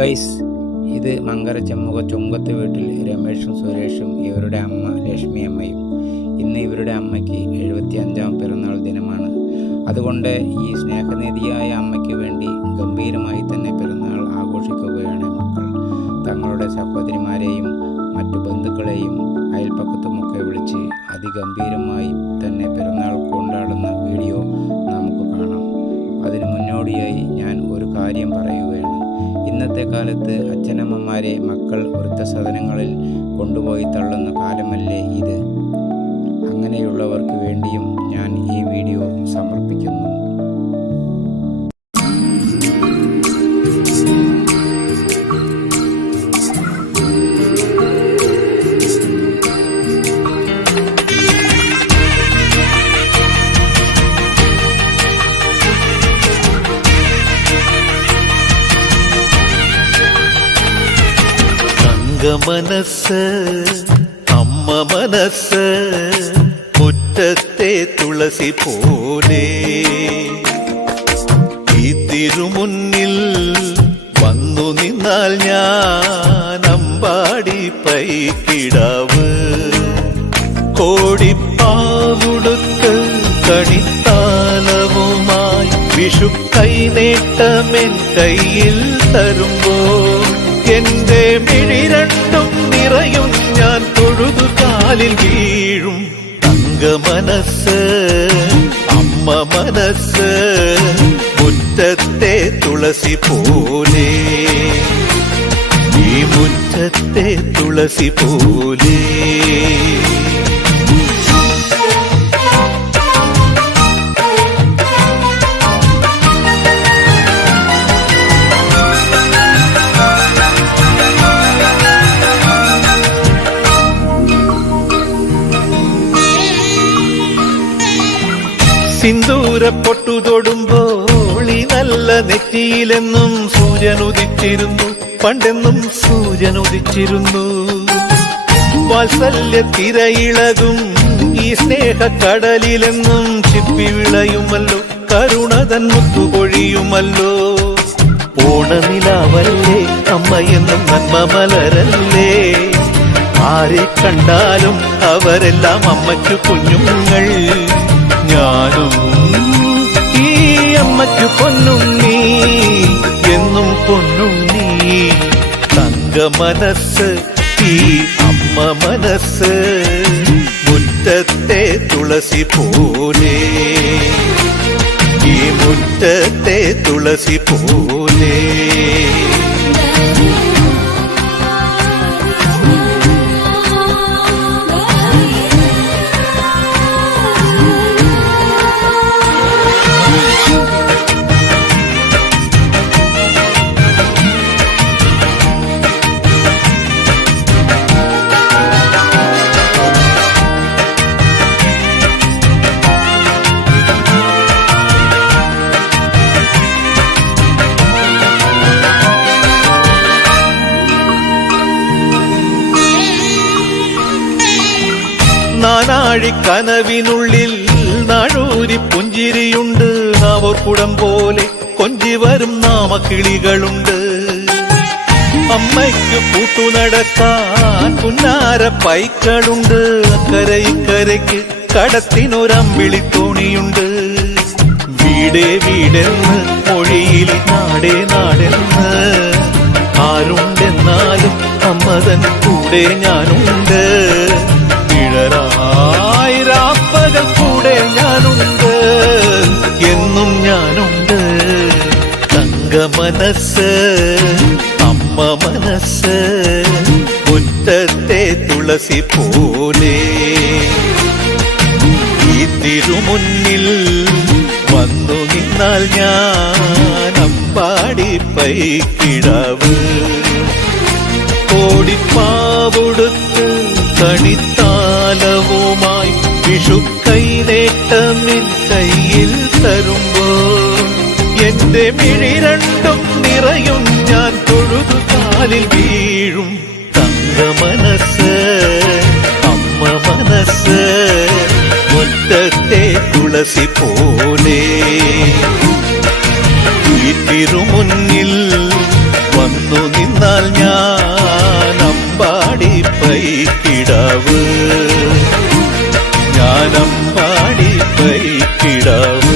Guys, ഇത് മങ്കര ചെമ്മുക ചുങ്കത്ത് വീട്ടിൽ രമേഷും സുരേഷും ഇവരുടെ അമ്മ ലക്ഷ്മി അമ്മയും. ഇന്ന് ഇവരുടെ അമ്മയ്ക്ക് 75ാം പിറന്നാൾ ദിനമാണ്. അതുകൊണ്ട് ഈ സ്നേഹനിധിയായ അമ്മയ്ക്ക് വേണ്ടി ഗംഭീരമായി തന്നെ പിറന്നാൾ ആഘോഷിക്കുകയാണ് മക്കൾ. തങ്ങളുടെ സഹോദരിമാരെയും മറ്റു ബന്ധുക്കളെയും അയൽപ്പക്കത്തുമൊക്കെ വിളിച്ച് അതിഗംഭീരമായി തന്നെ പിറന്നാൾ കൊണ്ടാടുന്ന വീഡിയോ നമുക്ക് കാണാം. അതിനു മുന്നോടിയായി ഞാൻ ഒരു കാര്യം പറയുകയാണ്. ഇന്നത്തെ കാലത്ത് അച്ഛനമ്മമാരെ മക്കൾ വൃദ്ധസദനങ്ങളിൽ കൊണ്ടുപോയി തള്ളുന്ന കാലമല്ലേ ഇത്? അങ്ങനെയുള്ളവർക്ക് വേണ്ടിയും ഞാൻ ഈ വീഡിയോ സമർപ്പിക്കുന്നു. മനസ്സ് അമ്മ മനസ്സ് മുറ്റത്തെ തുളസി പോലെ ഈ തിരുമുന്നിൽ വന്നു നിന്നാൽ ഞാൻ അമ്പാടി പൈക്കിടാവ് കോടിപ്പാവുടുത്ത് കണിത്താലവുമായി വിഷു കൈനേട്ടമെൻ കയ്യിൽ തരുമ്പോൾ എന്റെ മിഴി രണ്ടും നിറയും, ഞാൻ തൊഴുതു കാലിൽ വീഴും. തങ്ക മനസ്സ് അമ്മ മനസ്സ് മുറ്റത്തെ തുളസി പോലെ, ഈ മുറ്റത്തെ തുളസി പോലെ. സിന്ദൂര പൊട്ടു തൊടുമ്പോൾ ഈ നല്ല നെറ്റിയിലെന്നും സൂര്യനുദിച്ചിരുന്നു, പണ്ടെന്നും സൂര്യനുദിച്ചിരുന്നു. വാത്സല്യ തിരയിളകും ഈ സ്നേഹക്കടലിലെന്നും ചിപ്പി വിളയുമല്ലോ, കരുണതൻ മുത്തുപൊഴിയുമല്ലോ. ഓണനിലാവല്ലേ അമ്മയെന്നും നന്മ മലരല്ലേ, ആരെ കണ്ടാലും അവരെല്ലാം അമ്മയ്ക്കു കുഞ്ഞുങ്ങൾ. ഞാനും ഈ അമ്മയ്ക്ക് പൊന്നുണ്ണി, എന്നും പൊന്നുണ്ണി. തങ്ക മനസ്സ് ഈ അമ്മ മനസ്സ് മുറ്റത്തെ തുളസി പോലെ, ഈ മുറ്റത്തെ തുളസി പോലെ. നാനാഴിക്കനവിനുള്ളിൽ നാഴൂരി പുഞ്ചിരിയുണ്ട്, നാവോർക്കുടം പോലെ കൊഞ്ചി വരും നാമക്കിളികളുണ്ട്. അമ്മയ്ക്ക് പൂട്ടുനടക്കാൻ പുന്നാര പൈക്കളുണ്ട്, അക്കരയിക്കരയ്ക്ക് കടത്തിനൊരമ്പിളി തോണിയുണ്ട്. വീടേ വീടെന്ന് മൊഴിയിൽ നാടേ നാടെന്ന് ആരുണ്ടെന്നാലും അമ്മതൻ കൂടെ ഞാനുണ്ട്. ആയിരാപ്പകൽ കൂടെ ഞാനുണ്ട്, എന്നും ഞാനുണ്ട്. തങ്ക മനസ്സ് അമ്മ മനസ്സ് മുറ്റത്തെ തുളസി പോലെ, ഈ തിരുമുന്നിൽ വന്നു നിന്നാൽ ഞാൻ അമ്പാടി പൈക്കിടാവ് കോടിപ്പാവുടുത്ത് കണിത്താലവുമായി വിഷു കൈനേട്ടമിൻ കയ്യിൽ തരുമ്പോൾ എന്റെ മിഴി രണ്ടും നിറയും, ഞാൻ തൊഴുതു കാലിൽ വീഴും. തങ്ക മനസ്സ് അമ്മ മനസ്സ് മുറ്റത്തെ തുളസി പോലെ, ഈ തിരുമുന്നിൽ വന്നു വന്നു നിന്നാൽ ഞാൻ അമ്പാടി പൈക്കിടാവ്, ഞാൻ അമ്പാടി പൈക്കിടാവ്.